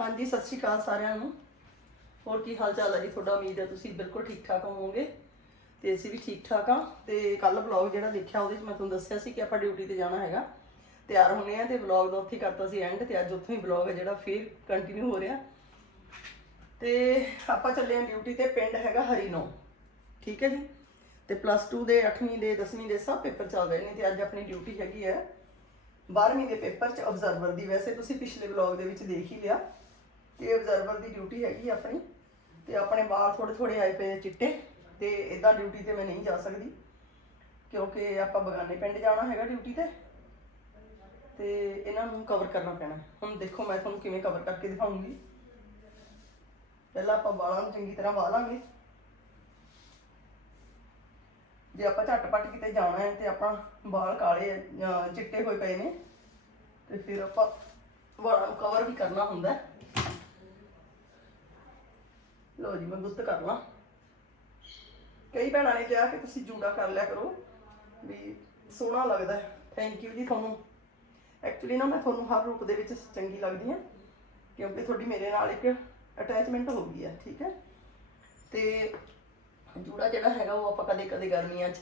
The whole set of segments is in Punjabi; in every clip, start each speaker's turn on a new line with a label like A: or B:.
A: ਹਾਂਜੀ, ਸਤਿ ਸ਼੍ਰੀ ਅਕਾਲ ਸਾਰਿਆਂ ਨੂੰ। ਹੋਰ ਕੀ ਹਾਲ ਚਾਲ ਹੈ ਜੀ? ਤੁਹਾਡਾ ਉਮੀਦ ਹੈ ਤੁਸੀਂ ਬਿਲਕੁਲ ਠੀਕ ਠਾਕ ਹੋਵੋਗੇ ਤੇ ਅਸੀਂ ਵੀ ਠੀਕ ਠਾਕ ਆ ਤੇ ਕੱਲ ਵਲੌਗ ਜਿਹੜਾ ਦੇਖਿਆ, ਉਹਦੇ ਵਿੱਚ ਮੈਂ ਤੁਹਾਨੂੰ ਦੱਸਿਆ ਸੀ ਕਿ ਆਪਾਂ ਡਿਊਟੀ ਤੇ ਜਾਣਾ ਹੈਗਾ। ਤਿਆਰ ਹੋਣੇ ਆ ਤੇ ਵਲੌਗ ਦਾ ਉੱਥੇ ਹੀ ਕਰਤਾ ਸੀ ਐਂਡ ਤੇ ਅੱਜ ਉੱਥੋਂ ਹੀ ਵਲੌਗ ਹੈ ਜਿਹੜਾ, ਫੇਰ ਕੰਟੀਨਿਊ ਹੋ ਰਿਹਾ। ਤੇ ਆਪਾਂ ਚੱਲੇ ਆ ਡਿਊਟੀ ਤੇ, ਪਿੰਡ ਹੈਗਾ ਹਰੀਨੋ ਠੀਕ ਹੈ ਜੀ? ਤੇ ਪਲੱਸ 2 ਦੇ 8ਵੀਂ ਦੇ 10ਵੀਂ ਦੇ ਸਭ ਪੇਪਰ ਚੱਲ ਰਹੇ ਨੇ ਤੇ ਅੱਜ ਆਪਣੀ ਡਿਊਟੀ ਹੈਗੀ ਹੈ। 12ਵੀਂ ਦੇ ਪੇਪਰ ਚ ਆਬਜ਼ਰਵਰ ਦੀ, ਵੈਸੇ ਤੁਸੀਂ ਪਿਛਲੇ ਵਲੌਗ ਦੇ ਵਿੱਚ ਦੇਖ ਹੀ ਲਿਆ। ਤੇ ਆਬਜ਼ਰਵਰ ਦੀ ਡਿਊਟੀ ਹੈਗੀ ਆਪਣੀ ਤੇ ਆਪਣੇ ਵਾਲ ਥੋੜੇ ਥੋੜੇ ਆਏ ਪਏ ਆ ਚਿੱਟੇ ਤੇ ਇਦਾਂ ਡਿਊਟੀ ਤੇ ਮੈਂ ਨਹੀਂ ਜਾ ਸਕਦੀ ਕਿਉਂਕਿ ਆਪਾਂ ਬਗਾਨੇ ਪਿੰਡ ਜਾਣਾ ਹੈਗਾ ਡਿਊਟੀ ਤੇ ਤੇ ਇਹਨਾਂ ਨੂੰ ਕਵਰ ਕਰਨਾ ਪੈਣਾ। ਹੁਣ ਦੇਖੋ ਮੈਂ ਤੁਹਾਨੂੰ ਕਿਵੇਂ ਕਵਰ ਕਰਕੇ ਦਿਖਾਉਂਗੀ। ਪਹਿਲਾਂ ਆਪਾਂ ਵਾਲਾਂ ਨੂੰ ਚੰਗੀ ਤਰ੍ਹਾਂ ਵਾਹ ਜੇ ਆਪਾਂ ਝਟਪਟ ਕਿਤੇ ਜਾਣਾ ਹੈ ਤੇ ਆਪਣਾ ਵਾਲ ਕਾਲੇ ਅਹ, ਚਿੱਟੇ ਹੋਏ ਪਏ ਨੇ ਤੇ ਫਿਰ ਆਪਾਂ ਵਾਲਾਂ ਨੂੰ ਕਵਰ ਵੀ ਕਰਨਾ ਹੁੰਦਾ ਹੈ। ਲਓ ਜੀ, ਮੈਂ ਗੁੱਤ ਕਰ ਲਾਂ। ਕਈ ਭੈਣਾਂ ਨੇ ਕਿਹਾ ਕਿ ਤੁਸੀਂ ਜੂੜਾ ਕਰ ਲਿਆ ਕਰੋ, ਵੀ ਸੋਹਣਾ ਲੱਗਦਾ ਹੈ। ਥੈਂਕ ਯੂ ਜੀ ਤੁਹਾਨੂੰ। ਐਕਚੁਅਲੀ ਨਾ, ਮੈਂ ਤੁਹਾਨੂੰ ਹਰ ਰੂਪ ਦੇ ਵਿੱਚ ਚੰਗੀ ਲੱਗਦੀ ਹਾਂ, ਕਿਉਂਕਿ ਤੁਹਾਡੀ ਮੇਰੇ ਨਾਲ ਇੱਕ ਅਟੈਚਮੈਂਟ ਹੋ ਗਈ ਹੈ, ਠੀਕ ਹੈ? ਤੇ ਜੂੜਾ ਜਿਹੜਾ ਹੈਗਾ, ਉਹ ਆਪਾਂ ਕਦੇ ਕਦੇ ਗਰਮੀਆਂ 'ਚ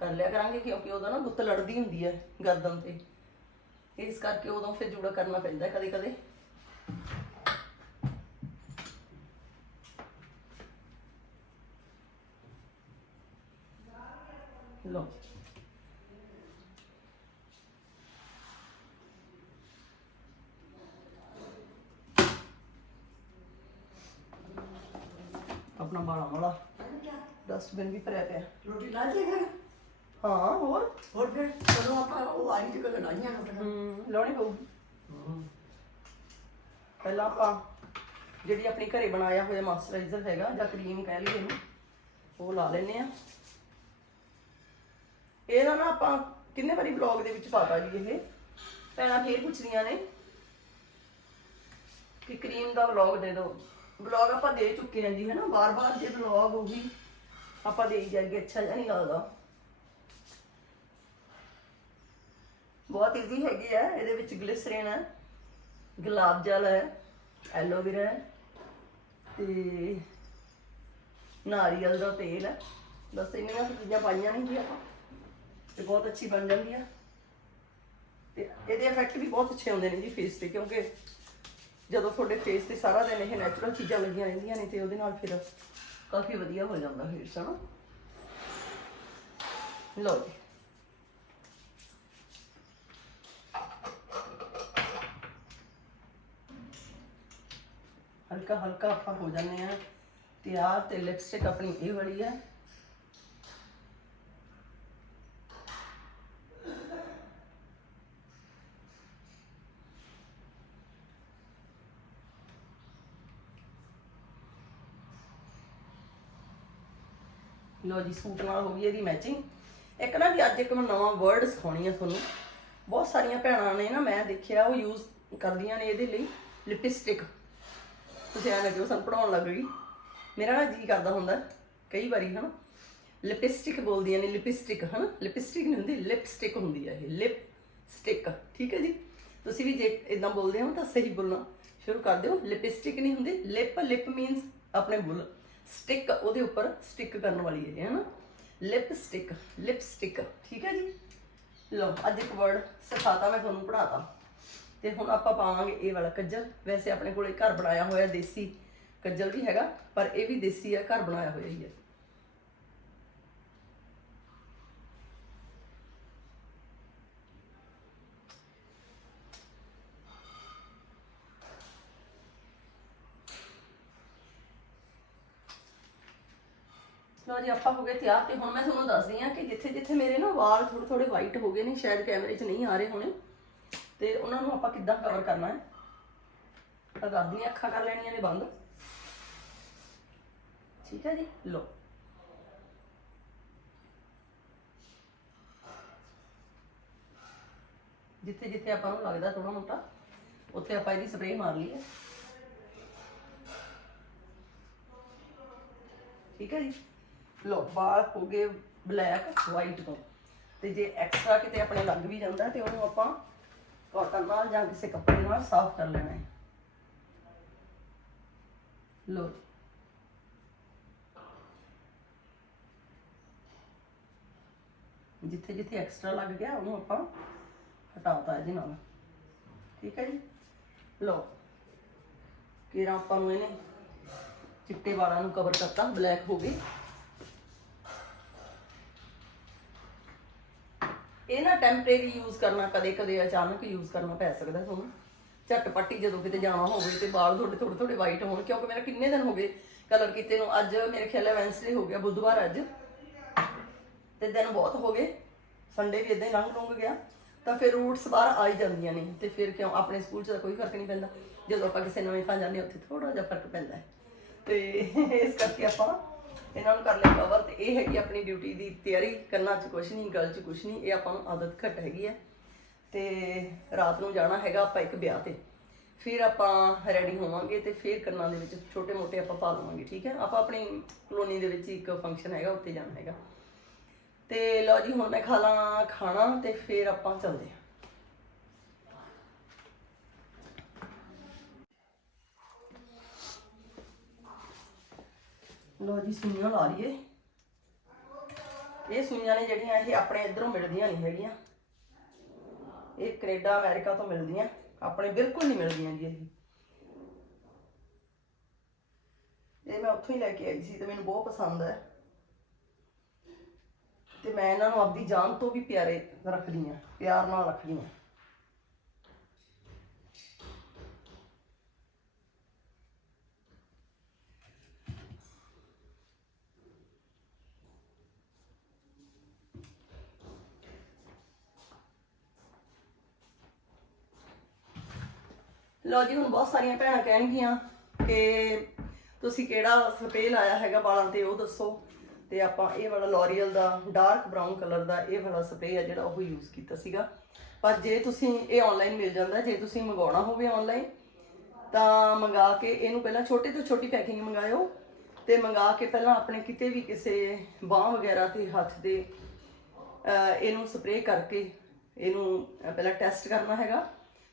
A: ਕਰ ਲਿਆ ਕਰਾਂਗੇ, ਕਿਉਂਕਿ ਉਦੋਂ ਨਾ ਗੁੱਤ ਲੜਦੀ ਹੁੰਦੀ ਹੈ ਗਰਦਨ ਤੇ। ਇਸ ਕਰਕੇ ਉਦੋਂ ਫਿਰ ਜੂੜਾ ਕਰਨਾ ਪੈਂਦਾ ਕਦੇ ਕਦੇ। ਲੋ ਆਪਣਾ ਬਾਲਾ ਵਾਲਾ ਡਸਟਬਿਨ ਵੀ ਭਰਿਆ ਪਿਆ।
B: ਰੋਟੀ ਲਾ ਦੇ ਫਿਰ?
A: ਹਾਂ ਹੋਰ?
B: ਹੋਰ ਫਿਰ? ਕਦੋਂ ਆਪਾਂ ਉਹ ਆਈ ਤੇ ਕਦੋਂ ਲਾਈਆਂ ਰੋਟੀਆਂ?
A: ਹਮ ਲਾਉਣੀ ਪਊਗੀ ਪਹਿਲਾਂ ਆਪਾਂ ਜਿਹੜੀ ਆਪਣੀ ਘਰੇ ਬਣਾਇਆ ਹੋਇਆ ਮਾਇਸਚਰਾਈਜ਼ਰ ਹੈਗਾ ਜਾਂ ਕਰੀਮ ਕਹਿ ਲਈਏ ਇਹਨੂੰ ਉਹ ਲਾ ਲੈਨੇ ਆ ਇਹਦਾ ਨਾ ਆਪਾਂ ਕਿੰਨੇ ਵਾਰੀ ਬਲੌਗ ਦੇ ਵਿੱਚ ਪਾਤਾ ਜੀ ਇਹ? ਭੈਣਾਂ ਫੇਰ ਪੁੱਛਦੀਆਂ ਨੇ ਕਿ ਕਰੀਮ ਦਾ ਵਲੌਗ ਦੇ ਦਿਓ। ਵਲੌਗ ਆਪਾਂ ਦੇ ਚੁੱਕੇ ਹਾਂ ਜੀ ਹੈ ਨਾ ਬਾਰ-ਬਾਰ ਜੇ ਵਲੌਗ ਉਹੀ ਆਪਾਂ ਦੇ ਹੀ ਜਾਈਏ ਅੱਛਾ ਜਿਹਾ ਨਹੀਂ ਲੱਗਦਾ। ਬਹੁਤ ਈਜ਼ੀ ਹੈਗੀ ਹੈ ਇਹਦੇ ਵਿੱਚ ਗਲਿਸਰੀਨ ਹੈ ਗੁਲਾਬ ਜਲ ਹੈ ਐਲੋਵੇਰਾ ਹੈ ਤੇ ਨਾਰੀਅਲ ਦਾ ਤੇਲ ਹੈ। ਬਸ ਇੰਨੀਆਂ ਚੀਜ਼ਾਂ ਪਾਈਆਂ ਨੇ ਜੀ ਆਪਾਂ। ਤੇ ਬਹੁਤ ਅੱਛੀ ਬਣ ਜਾਂਦੀ ਆ। ਤੇ ਇਹਦੇ ਇਫੈਕਟ ਵੀ ਬਹੁਤ ਅੱਛੇ ਆਉਂਦੇ ਨੇ ਜੀ ਫੇਸ ਤੇ, ਕਿਉਂਕਿ ਜਦੋਂ ਤੁਹਾਡੇ ਫੇਸ ਤੇ ਸਾਰਾ ਦਿਨ ਇਹ ਨੈਚੁਰਲ ਚੀਜ਼ਾਂ ਲੱਗੀਆਂ ਰਹਿੰਦੀਆਂ ਨੇ ਤੇ ਉਹਦੇ ਨਾਲ ਫਿਰ ਕਾਫੀ ਵਧੀਆ ਹੋ ਜਾਂਦਾ ਫੇਸ ਹਨਾ? ਲਓ ਜੀ। ਹਲਕਾ ਹਲਕਾ ਆਪਾਂ ਹੋ ਜਾਂਦੇ ਆ। ਤਿਆਰ ਤੇ ਲਿਪਸਟਿਕ ਆਪਣੀ ਇਹ ਵਾਲੀ ਹੈ ਲੋ ਜੀ, ਸੂਟ ਨਾਲ ਹੋ ਗਈ ਇਹਦੀ ਮੈਚਿੰਗ ਇੱਕ ਨਾ ਜੀ, ਅੱਜ ਇੱਕ ਮੈਂ ਨਵਾਂ ਵਰਡ ਸਿਖਾਉਣੀ ਆ ਤੁਹਾਨੂੰ। ਬਹੁਤ ਸਾਰੀਆਂ ਭੈਣਾਂ ਨੇ ਨਾ ਮੈਂ ਦੇਖਿਆ, ਉਹ ਯੂਜ਼ ਕਰਦੀਆਂ ਨੇ ਇਹਦੇ ਲਈ ਲਿਪਸਟਿਕ ਤੁਸੀਂ ਐਂ ਲੱਗਿਓ, ਸਾਨੂੰ ਪੜਾਉਣ ਲੱਗ ਗਈ। ਮੇਰਾ ਨਾ ਜੀ ਕਰਦਾ ਹੁੰਦਾ, ਕਈ ਵਾਰੀ, ਹਨਾ। ਲਿਪਸਟਿਕ ਬੋਲਦੀਆਂ ਨੇ ਲਿਪਸਟਿਕ ਹਨਾ। ਲਿਪਸਟਿਕ ਨਹੀਂ ਹੁੰਦੀ ਲਿਪਸਟਿਕ ਹੁੰਦੀ ਹੈ ਇਹ ਲਿਪ ਸਟਿਕ ਠੀਕ ਹੈ ਜੀ? ਤੁਸੀਂ ਵੀ ਜੇ ਇਦਾਂ ਬੋਲਦੇ ਹੋ ਤਾਂ ਸਹੀ ਬੋਲਣਾ। ਸ਼ੁਰੂ ਕਰ ਦਿਓ। ਲਿਪਸਟਿਕ ਨਹੀਂ ਹੁੰਦੀ ਲਿਪ ਲਿਪ ਮੀਨਸ ਆਪਣੇ ਬੁੱਲ। ਸਟਿਕ, ਉਹਦੇ ਉੱਪਰ ਸਟਿਕ ਕਰਨ ਵਾਲੀ ਹੈ ਹਨਾ? ਲਿਪਸਟਿਕ ਲਿਪਸਟਿਕ ਠੀਕ ਹੈ ਜੀ? ਲਓ, ਅੱਜ ਇੱਕ ਵਰਡ ਸਿਖਾਤਾ, ਮੈਂ ਤੁਹਾਨੂੰ ਪੜਾਤਾ ਤੇ ਹੁਣ ਆਪਾਂ ਪਾਵਾਂਗੇ ਇਹ ਵਾਲਾ ਕੱਜਲ। ਵੈਸੇ ਆਪਣੇ ਕੋਲੇ ਘਰ ਬਣਾਇਆ ਹੋਇਆ ਦੇਸੀ ਕੱਜਲ ਵੀ ਹੈਗਾ, ਪਰ ਇਹ ਵੀ ਦੇਸੀ ਆ, ਘਰ ਬਣਾਇਆ ਹੋਇਆ ਹੀ ਹੈ। ਲੋ ਆਪਾਂ ਹੋ ਗਏ ਤਿਆਰ ਤੇ ਹੁਣ ਮੈਂ ਤੁਹਾਨੂੰ ਦੱਸਦੀ ਆ ਕਿ ਜਿੱਥੇ ਜਿੱਥੇ ਮੇਰੇ ਨਾ ਵਾਲ ਥੋੜੇ ਥੋੜੇ ਵਾਈਟ ਹੋ ਗਏ ਨੇ, ਸ਼ਾਇਦ ਕੈਮਰੇ 'ਚ ਨਹੀਂ ਆ ਰਹੇ ਹੋਣੇ। ਤੇ ਉਹਨਾਂ ਨੂੰ ਆਪਾਂ ਕਿੱਦਾਂ ਕਵਰ ਕਰਨਾ ਹੈ? ਤਾਂ ਦੱਸਦੀ ਅੱਖਾਂ ਕਰ ਲੈਣੀਆਂ ਨੇ ਬੰਦ। ਠੀਕ ਹੈ ਜੀ? ਲੋ ਜਿੱਥੇ ਜਿੱਥੇ ਆਪਾਂ ਨੂੰ ਲੱਗਦਾ ਥੋੜਾ ਮੋਟਾ, ਉੱਥੇ ਆਪਾਂ ਇਹਦੀ ਸਪਰੇਅ ਮਾਰ ਲਈ ਹੈ। ਠੀਕ ਹੈ ਜੀ? ਲੋ ਵਾਲ ਹੋ ਗਏ ਬਲੈਕ ਵਾਈਟ ਤੋਂ। ਤੇ ਜੇ ਐਕਸਟਰਾ ਕਿਤੇ ਆਪਣੇ ਲੱਗ ਵੀ ਜਾਂਦਾ ਤੇ ਉਹਨੂੰ ਆਪਾਂ ਕਾਟਨ ਨਾਲ ਜਾਂ ਕਿਸੇ ਕੱਪੜੇ ਨਾਲ ਸਾਫ਼ ਕਰ ਲੈਣਾ ਹੈ। ਲੋ ਜਿੱਥੇ ਜਿੱਥੇ ਐਕਸਟਰਾ ਲੱਗ ਗਿਆ, ਉਹਨੂੰ ਆਪਾਂ ਹਟਾਤਾ ਇਹਦੇ ਨਾਲ। ਠੀਕ ਹੈ ਜੀ? ਲੋ ਕਿਰਾਂ ਆਪਾਂ ਨੂੰ ਇਹਨੇ ਚਿੱਟੇ ਵਾਲਾਂ ਨੂੰ ਕਵਰ ਕਰਤਾ ਬਲੈਕ ਹੋ ਗਏ ਇਹ ਨਾ ਟੈਂਪਰੇਰੀ ਯੂਜ਼ ਕਰਨਾ, ਕਦੇ ਕਦੇ ਅਚਾਨਕ ਯੂਜ਼ ਕਰਨਾ ਪੈ ਸਕਦਾ ਤੁਹਾਨੂੰ। ਝਟਪੱਟੀ ਜਦੋਂ ਕਿਤੇ ਜਾਣਾ ਹੋਵੇ ਤੇ ਵਾਲ ਤੁਹਾਡੇ ਥੋੜੇ ਥੋੜੇ ਵਾਈਟ ਹੋਣ, ਕਿਉਂਕਿ ਮੇਰਾ ਕਿੰਨੇ ਦਿਨ ਹੋ ਗਏ ਕਲਰ ਕੀਤੇ ਨੂੰ। ਅੱਜ ਮੇਰੇ ਖਿਆਲ ਹੈ ਵੈਂਸਡੇ ਹੋ ਗਿਆ, ਬੁੱਧਵਾਰ ਅੱਜ। ਤੇ ਦਿਨ ਬਹੁਤ ਹੋ ਗਏ। ਸੰਡੇ ਵੀ ਇਦਾਂ ਹੀ ਲੰਘ ਲੰਘ ਗਿਆ। ਤਾਂ ਫਿਰ ਰੂਟਸ ਬਾਹਰ ਆ ਹੀ ਜਾਂਦੀਆਂ ਨੇ। ਤੇ ਫਿਰ ਕਿਉਂ? ਆਪਣੇ ਸਕੂਲ 'ਚ ਤਾਂ ਕੋਈ ਫ਼ਰਕ ਨਹੀਂ ਪੈਂਦਾ। ਜਦੋਂ ਆਪਾਂ ਕਿਸੇ ਨਵੇਂ ਥਾਂ ਜਾਂਦੇ ਉੱਥੇ ਥੋੜਾ ਜਿਹਾ ਫ਼ਰਕ ਪੈਂਦਾ ਹੈ। ਤੇ ਇਸ ਕਰਕੇ ਆਪਾਂ ਇਹਨਾਂ ਨੂੰ ਕਰ ਲਿਆ ਕਵਰ ਤੇ ਇਹ ਹੈਗੀ ਆਪਣੀ ਡਿਊਟੀ ਦੀ ਤਿਆਰੀ, ਕੰਨਾਂ 'ਚ ਕੁਛ ਨਹੀਂ, ਗਲ 'ਚ ਕੁਛ ਨਹੀਂ, ਇਹ ਆਪਾਂ ਨੂੰ ਆਦਤ ਘੱਟ ਹੈਗੀ ਹੈ ਤੇ ਰਾਤ ਨੂੰ ਜਾਣਾ ਹੈਗਾ ਆਪਾਂ ਇੱਕ ਵਿਆਹ ਤੇ। ਫਿਰ ਆਪਾਂ ਰੈਡੀ ਹੋਵਾਂਗੇ ਤੇ ਫਿਰ ਕੰਨਾਂ ਦੇ ਵਿੱਚ ਛੋਟੇ ਮੋਟੇ ਆਪਾਂ ਪਾ ਲਵਾਂਗੇ, ਠੀਕ ਹੈ? ਆਪਾਂ ਆਪਣੀ ਕਲੋਨੀ ਦੇ ਵਿੱਚ ਹੀ ਇੱਕ ਫੰਕਸ਼ਨ ਹੈਗਾ, ਉੱਥੇ ਜਾਣਾ ਹੈਗਾ। ਤੇ ਲਓ ਜੀ, ਹੁਣ ਮੈਂ ਖਾ ਲਾਂ ਖਾਣਾ ਤੇ ਫਿਰ ਆਪਾਂ ਚੱਲਦੇ ਹਾਂ। ਲੋ ਜੀ ਸੂਈਆਂ ਲਾ ਲਈਏ। ਇਹ ਸੂਈਆਂ ਨੇ ਜਿਹੜੀਆਂ ਇਹ ਆਪਣੇ ਇਧਰੋਂ ਮਿਲਦੀਆਂ ਨਹੀਂ ਹੈਗੀਆਂ। ਇਹ ਕੈਨੇਡਾ, ਅਮਰੀਕਾ ਤੋਂ ਮਿਲਦੀਆਂ। ਆਪਣੇ ਬਿਲਕੁਲ ਨਹੀਂ ਮਿਲਦੀਆਂ ਜੀ ਇਹ। ਇਹ ਮੈਂ ਉੱਥੋਂ ਹੀ ਲੈ ਕੇ ਆਈ ਸੀ ਤੇ ਮੈਨੂੰ ਬਹੁਤ ਪਸੰਦ ਹੈ। ਤੇ ਮੈਂ ਇਹਨਾਂ ਨੂੰ ਆਪਦੀ ਜਾਨ ਤੋਂ ਵੀ ਪਿਆਰੇ ਰੱਖਦੀ ਹਾਂ, ਪਿਆਰ ਨਾਲ ਰੱਖਦੀ ਹਾਂ। ਲਓ ਜੀ, ਹੁਣ ਬਹੁਤ ਸਾਰੀਆਂ ਭੈਣਾਂ ਕਹਿਣਗੀਆਂ ਕਿ ਤੁਸੀਂ ਕਿਹੜਾ ਸਪਰੇਅ ਲਾਇਆ ਹੈਗਾ ਵਾਲਾਂ ਤੇ, ਉਹ ਦੱਸੋ। ਤੇ ਆਪਾਂ ਇਹ ਵਾਲਾ ਲੋਰੀਅਲ ਦਾ, ਡਾਰਕ ਬ੍ਰਾਊਨ ਕਲਰ ਦਾ ਇਹ ਵਾਲਾ ਸਪਰੇਅ ਆ ਜਿਹੜਾ ਉਹ ਯੂਜ਼ ਕੀਤਾ ਸੀਗਾ। ਪਰ ਜੇ ਤੁਸੀਂ ਇਹ ਆਨਲਾਈਨ ਮਿਲ ਜਾਂਦਾ, ਜੇ ਤੁਸੀਂ ਮੰਗਾਉਣਾ ਹੋਵੇ ਆਨਲਾਈਨ ਤਾਂ ਮੰਗਾ ਕੇ ਇਹਨੂੰ ਪਹਿਲਾਂ ਛੋਟੇ ਤੋਂ ਛੋਟੀ ਪੈਕਿੰਗ ਮੰਗਾਇਓ ਤੇ ਮੰਗਾ ਕੇ ਪਹਿਲਾਂ ਆਪਣੇ ਕਿਤੇ ਵੀ ਕਿਸੇ ਬਾਹ ਵਗੈਰਾ ਤੇ ਹੱਥ ਦੇ ਇਹਨੂੰ ਸਪਰੇਅ ਕਰਕੇ ਇਹਨੂੰ ਪਹਿਲਾਂ ਟੈਸਟ ਕਰਨਾ ਹੈਗਾ।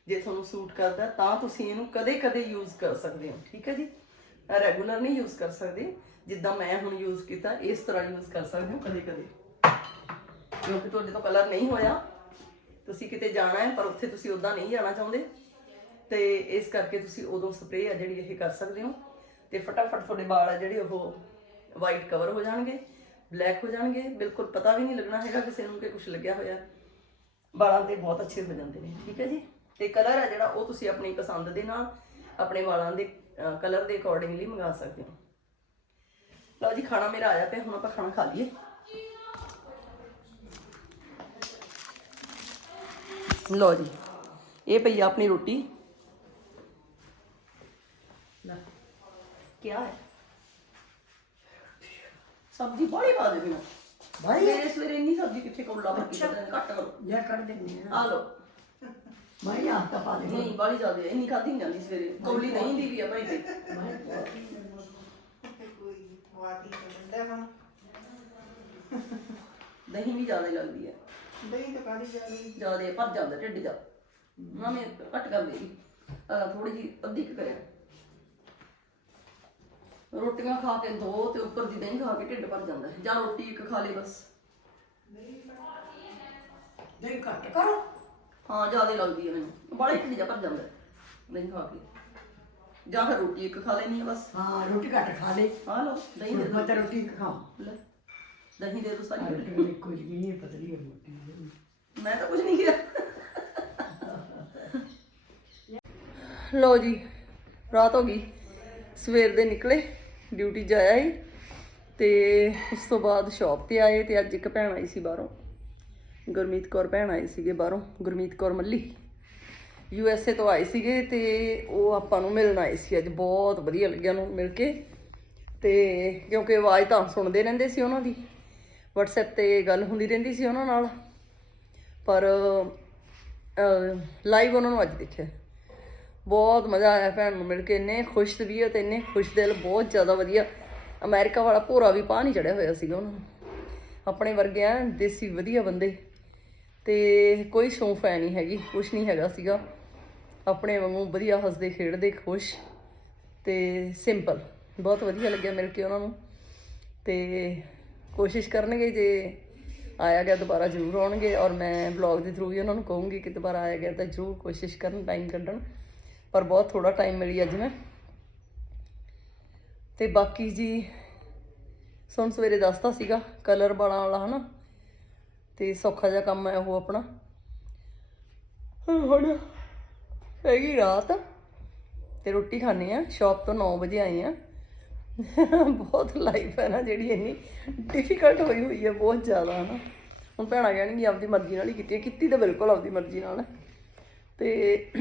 A: ਜੇ ਤੁਹਾਨੂੰ ਸੂਟ ਕਰਦਾ ਤਾਂ ਤੁਸੀਂ ਇਹਨੂੰ ਕਦੇ-ਕਦੇ ਯੂਜ਼ ਕਰ ਸਕਦੇ ਹੋ, ਠੀਕ ਹੈ ਜੀ? ਰੈਗੂਲਰ ਨਹੀਂ ਯੂਜ਼ ਕਰ ਸਕਦੇ, ਜਿੱਦਾਂ ਮੈਂ ਹੁਣ ਯੂਜ਼ ਕੀਤਾ, ਇਸ ਤਰ੍ਹਾਂ ਯੂਜ਼ ਕਰ ਸਕਦੇ ਹੋ ਕਦੇ-ਕਦੇ ਕਿਉਂਕਿ ਤੁਹਾਡੇ ਤੋਂ ਕਲਰ ਨਹੀਂ ਹੋਇਆ, ਤੁਸੀਂ ਕਿਤੇ ਜਾਣਾ ਹੈ, ਪਰ ਉੱਥੇ ਤੁਸੀਂ ਉਦਾਂ ਨਹੀਂ ਜਾਣਾ ਚਾਹੁੰਦੇ। ਤੇ ਇਸ ਕਰਕੇ ਤੁਸੀਂ ਉਦੋਂ ਸਪਰੇਅ ਆ ਜਿਹੜੀ ਇਹ ਕਰ ਸਕਦੇ ਹੋ। ਤੇ ਫਟਾਫਟ ਤੁਹਾਡੇ ਵਾਲ ਆ ਜਿਹੜੇ ਉਹ ਵਾਈਟ ਕਵਰ ਹੋ ਜਾਣਗੇ ਬਲੈਕ ਹੋ ਜਾਣਗੇ। ਬਿਲਕੁਲ ਪਤਾ ਵੀ ਨਹੀਂ ਲੱਗਣਾ ਹੈਗਾ ਕਿਸੇ ਨੂੰ ਕਿ ਕੁਝ ਲੱਗਿਆ ਹੋਇਆ। ਵਾਲਾਂ ਤੇ ਬਹੁਤ ਅੱਛੇ ਹੋ ਜਾਂਦੇ ਨੇ, ਠੀਕ ਹੈ ਜੀ? ਤੇ ਕਲਰ ਆ ਜਿਹੜਾ ਉਹ ਤੁਸੀਂ ਆਪਣੀ ਪਸੰਦ ਦੇ ਨਾਲ ਆਪਣੇ ਵਾਲਾਂ ਦੇ ਕਲਰ ਦੇ ਅਕੋਰਡਿੰਗਲੀ ਮੰਗਾ ਸਕਦੇ ਹੋ। ਲਓ ਜੀ ਖਾਣਾ ਮੇਰਾ ਆਇਆ ਪਿਆ ਹੁਣ ਆਪਾਂ ਖਾਣਾ ਖਾ ਲਈਏ। ਲਓ ਜੀ ਇਹ ਪਈ ਆ ਆਪਣੀ ਰੋਟੀ। ਲੈ ਕੀ ਹੈ? ਸਬਜ਼ੀ ਬੜੀ ਪਾ ਦੇ ਬਿਨਾ ਭਾਈ ਮੇਰੇ ਸਵੇਰੇ ਇੰਨੀ ਸਬਜ਼ੀ ਕਿੱਥੇ ਕੌਲਾ ਪਤਾ ਨੀ, ਘੱਟ ਕਰੋ।
B: ਯਾ ਕਰ ਦਿੰਦੀ ਆ।
A: ਆ ਲਓ।
B: ਮੈਂ ਆ ਤਾਂ ਪਾ ਦੇ
A: ਨਹੀਂ ਬਾਲੀ ਜ਼ਿਆਦਾ ਹੈ, ਇੰਨੀ ਖਾਧੀ ਨਹੀਂ ਜਾਂਦੀ ਸਵੇਰੇ। ਕੌਲੀ ਨਹੀਂ ਦੀ ਵੀ ਆ ਭਾਈ ਤੇ। ਦਹੀਂ ਵੀ ਜ਼ਿਆਦਾ ਲੱਗਦੀ ਹੈ। ਜ਼ਿਆਦਾ? ਭਰ ਜਾਂਦਾ ਢਿੱਡ ਜਾ। ਨਾ ਮੈਂ ਘੱਟ ਕਰ ਦੇਗੀ ਥੋੜੀ ਜੀ ਅੱਧੀ ਕੁ ਕਰਿਆ। ਰੋਟੀਆਂ ਖਾ ਕੇ ਦੋ ਤੇ ਉੱਪਰ ਦੀ ਦਹੀਂ ਖਾ ਕੇ ਢਿੱਡ ਭਰ ਜਾਂਦਾ ਹੈ। ਜਾਂ ਰੋਟੀ ਇੱਕ ਖਾ ਲੇ ਬਸ।
B: ਨਹੀਂ ਘੱਟ ਕਰੋ।
A: ਹਾਂ ਜ਼ਿਆਦਾ ਲੱਗਦੀ ਹੈ ਮੈਨੂੰ। ਬਾਲੀ ਢਿੱਡ ਜਾ ਭਰ ਜਾਂਦਾ। ਹੈ ਦਹੀਂ ਖਾ ਕੇ। ਜਾਂ ਫਿਰ ਰੋਟੀ ਇੱਕ ਖਾ ਲੈਣੀ ਹੈ ਬਸ।
B: ਹਾਂ ਰੋਟੀ ਘੱਟ ਖਾ ਲੈ।
A: ਆ ਲਓ ਦਹੀਂ ਦੇ
B: ਮੈਂ ਤਾਂ ਰੋਟੀ ਖਾਂ
A: ਲੈ ਦਹੀਂ ਦੇ ਦੋ ਸਾਰੀ
B: ਰੋਟੀ। ਕੁਝ ਵੀ ਨਹੀਂ ਪਤਲੀ ਹੈ ਰੋਟੀ
A: ਮੈਂ ਤਾਂ ਕੁਝ ਨਹੀਂ ਕਿਹਾ। ਲੋ ਜੀ ਰਾਤ ਹੋ ਗਈ। ਸਵੇਰ ਦੇ ਨਿਕਲੇ ਡਿਊਟੀ ਜਾਇਆ ਹੀ ਤੇ ਉਸ ਤੋਂ ਬਾਅਦ ਸ਼ਾਪ ਤੇ ਆਏ ਤੇ ਅੱਜ ਇੱਕ ਭੈਣ ਆਈ ਸੀ ਬਾਹਰੋਂ। ਗੁਰਮੀਤ ਕੌਰ ਭੈਣ ਆਏ ਸੀਗੇ ਬਾਹਰੋਂ, Gurmeet Kaur Malli. U S A ਤੋਂ ਆਏ ਸੀਗੇ ਤੇ ਉਹ ਆਪਾਂ ਨੂੰ ਮਿਲਣ ਆਏ ਸੀ ਅੱਜ। ਬਹੁਤ ਵਧੀਆ ਲੱਗਿਆ ਉਹਨੂੰ ਮਿਲ ਕੇ। ਤੇ ਕਿਉਂਕਿ ਆਵਾਜ਼ ਤਾਂ ਸੁਣਦੇ ਰਹਿੰਦੇ ਸੀ ਉਹਨਾਂ ਦੀ। WhatsApp ਤੇ ਗੱਲ ਹੁੰਦੀ ਰਹਿੰਦੀ ਸੀ ਉਹਨਾਂ ਨਾਲ। ਪਰ ਲਾਈਵ ਉਹਨਾਂ ਨੂੰ ਅੱਜ ਦੇਖਿਆ। ਬਹੁਤ ਮਜ਼ਾ ਆਇਆ ਭੈਣ ਨੂੰ ਮਿਲ ਕੇ। ਇੰਨੇ ਖੁਸ਼ ਤਬੀਅਤ ਇੰਨੇ ਖੁਸ਼ ਦਿਲ। ਬਹੁਤ ਜ਼ਿਆਦਾ ਵਧੀਆ। ਅਮਰੀਕਾ ਵਾਲਾ ਭੋਰਾ ਵੀ ਪਾਹ ਨਹੀਂ ਚੜਿਆ ਹੋਇਆ ਸੀਗਾ ਉਹਨਾਂ ਨੂੰ। ਆਪਣੇ ਵਰਗੇ ਆ ਦੇਸੀ ਵਧੀਆ ਬੰਦੇ। ਤੇ ਕੋਈ ਸ਼ੌਂਫ ਐ ਨਹੀਂ ਹੈਗੀ, ਕੁਛ ਨਹੀਂ ਹੈਗਾ ਸੀਗਾ। ਆਪਣੇ ਵਾਂਗੂ ਵਧੀਆ ਹੱਸਦੇ, ਖੇਡਦੇ, ਖੁਸ਼ ਤੇ ਸਿੰਪਲ ਬਹੁਤ ਵਧੀਆ ਲੱਗਿਆ ਮਿਲ ਕੇ ਉਹਨਾਂ ਨੂੰ। ਤੇ ਕੋਸ਼ਿਸ਼ ਕਰਨਗੇ ਜੇ ਆਇਆ ਗਿਆ ਦੁਬਾਰਾ ਜ਼ਰੂਰ ਆਉਣਗੇ ਔਰ ਮੈਂ ਵਲੌਗ ਦੇ ਥਰੂ ਵੀ ਉਹਨਾਂ ਨੂੰ ਕਹੂੰਗੀ ਕਿ ਦੁਬਾਰਾ ਆਇਆ ਗਿਆ ਤਾਂ ਜ਼ਰੂਰ ਕੋਸ਼ਿਸ਼ ਕਰਨ ਟਾਈਮ ਕੱਢਣ। ਪਰ ਬਹੁਤ ਥੋੜਾ ਟਾਈਮ ਮਿਲੀ ਅੱਜ ਮੈਂ। ਤੇ ਬਾਕੀ ਜੀ, ਸੁਣ ਸਵੇਰੇ ਦੱਸਤਾ ਸੀਗਾ ਕਲਰ ਵਾਲਾਂ ਵਾਲਾ, ਹਨਾ? ਤੇ ਸੌਖਾ ਜਿਹਾ ਕੰਮ ਹੈ ਉਹ ਆਪਣਾ। ਹੁਣ ਹੈਗੀ ਰਾਤ ਤੇ ਰੋਟੀ ਖਾਣੀ ਆ ਸ਼ਾਪ ਤੋਂ 9 ਵਜੇ ਆਏ ਆ। ਬਹੁਤ ਲਾਈਫ ਹੈ ਨਾ ਜਿਹੜੀ ਇੰਨੀ ਡਿਫਿਕਲਟ ਹੋਈ ਹੋਈ ਹੈ, ਬਹੁਤ ਜ਼ਿਆਦਾ ਹਨਾ ਹੁਣ ਭੈਣਾਂ ਕਹਿਣਗੀਆਂ ਆਪਦੀ ਮਰਜ਼ੀ ਨਾਲ ਹੀ ਕੀਤੀ ਹੈ, ਕੀਤੀ ਤਾਂ ਬਿਲਕੁਲ ਆਪਦੀ ਮਰਜ਼ੀ ਨਾਲ ਹੈ। ਤੇ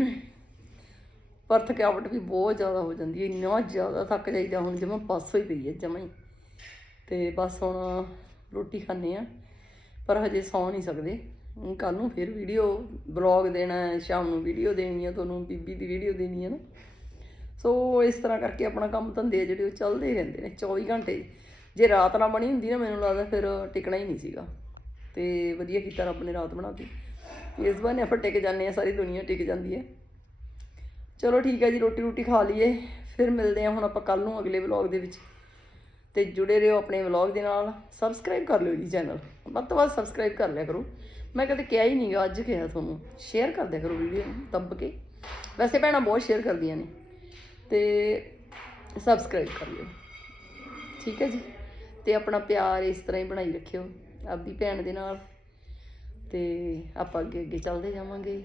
A: ਪਰ ਥਕਾਵਟ ਵੀ ਬਹੁਤ ਜ਼ਿਆਦਾ ਹੋ ਜਾਂਦੀ ਹੈ, ਇੰਨਾ ਜ਼ਿਆਦਾ ਥੱਕ ਜਾਈਦਾ ਹੁਣ, ਜਮਾਂ ਪਾਸ ਹੋਈ ਪਈ ਹੈ ਜਮਾਂ ਹੀ। ਤੇ ਬਸ ਹੁਣ ਰੋਟੀ ਖਾਣੇ ਆ। ਪਰ ਹਜੇ ਸੌ ਨਹੀਂ ਸਕਦੇ। ਕੱਲ ਨੂੰ ਫਿਰ ਵੀਡੀਓ ਬਲੌਗ ਦੇਣਾ ਹੈ, ਸ਼ਾਮ ਨੂੰ ਵੀਡੀਓ ਦੇਣੀ ਹੈ, ਤੁਹਾਨੂੰ ਬੀਬੀ ਦੀ ਵੀਡੀਓ ਦੇਣੀ ਹੈ ਨਾ। ਸੋ ਇਸ ਤਰ੍ਹਾਂ ਕਰਕੇ ਆਪਣਾ ਕੰਮ ਧੰਦੇ ਆ ਜਿਹੜੇ ਉਹ ਚੱਲਦੇ ਹੀ ਰਹਿੰਦੇ ਨੇ 24 ਘੰਟੇ। ਜੇ ਰਾਤ ਨਾ ਬਣੀ ਹੁੰਦੀ ਨਾ ਮੈਨੂੰ ਲੱਗਦਾ ਫਿਰ ਟਿਕਣਾ ਹੀ ਨਹੀਂ ਸੀਗਾ। ਤੇ ਵਧੀਆ ਕੀਤਾ ਰੱਬ ਨੇ ਰਾਤ ਬਣਾਤੀ ਇਸ ਬਹਾਨੇ ਆਪਾਂ ਟਿਕ ਜਾਂਦੇ ਆ ਸਾਰੀ ਦੁਨੀਆ ਟਿਕ ਜਾਂਦੀ ਹੈ। ਚਲੋ ਠੀਕ ਹੈ ਜੀ, ਰੋਟੀ ਰੋਟੀ ਖਾ ਲਈਏ, ਫਿਰ ਮਿਲਦੇ ਆ ਹੁਣ ਆਪਾਂ ਕੱਲ ਨੂੰ ਅਗਲੇ ਵਲੌਗ ਦੇ ਵਿੱਚ। ਤੇ ਜੁੜੇ ਰਹੋ ਆਪਣੇ ਵਲੌਗ ਦੇ ਨਾਲ। ਸਬਸਕ੍ਰਾਈਬ ਕਰ ਲਿਓ ਜੀ ਚੈਨਲ ਵੱਧ ਤੋਂ ਵੱਧ ਸਬਸਕ੍ਰਾਈਬ ਕਰ ਲਿਆ ਕਰੋ। ਮੈਂ ਕਦੇ ਕਿਹਾ ਹੀ ਨਹੀਂਗਾ, ਅੱਜ ਕਿਹਾ ਤੁਹਾਨੂੰ। ਸ਼ੇਅਰ ਕਰ ਦਿਆ ਕਰੋ ਵੀਡੀਓ ਨੂੰ, ਦੱਬ ਕੇ। ਵੈਸੇ ਭੈਣਾਂ ਬਹੁਤ ਸ਼ੇਅਰ ਕਰਦੀਆਂ ਨੇ। ਤੇ ਸਬਸਕ੍ਰਾਈਬ ਕਰ ਲਿਓ। ਠੀਕ ਹੈ ਜੀ? ਤੇ ਆਪਣਾ ਪਿਆਰ ਇਸ ਤਰ੍ਹਾਂ ਹੀ ਬਣਾਈ ਰੱਖਿਓ, ਆਪਦੀ ਭੈਣ ਦੇ ਨਾਲ। ਤੇ ਆਪਾਂ ਅੱਗੇ ਅੱਗੇ ਚੱਲਦੇ ਜਾਵਾਂਗੇ।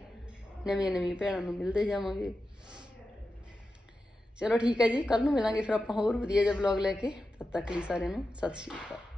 A: ਨਵੀਆਂ ਨਵੀਆਂ ਭੈਣਾਂ ਨੂੰ ਮਿਲਦੇ ਜਾਵਾਂਗੇ। ਚਲੋ ਠੀਕ ਹੈ ਜੀ ਕੱਲ ਨੂੰ ਮਿਲਾਂਗੇ ਫਿਰ ਆਪਾਂ ਹੋਰ ਵਧੀਆ ਜਿਹਾ ਵਲੌਗ ਲੈ ਕੇ। ਤਦ ਤੱਕ ਲਈ ਸਾਰਿਆਂ ਨੂੰ। ਸਤਿ ਸ਼੍ਰੀ ਅਕਾਲ।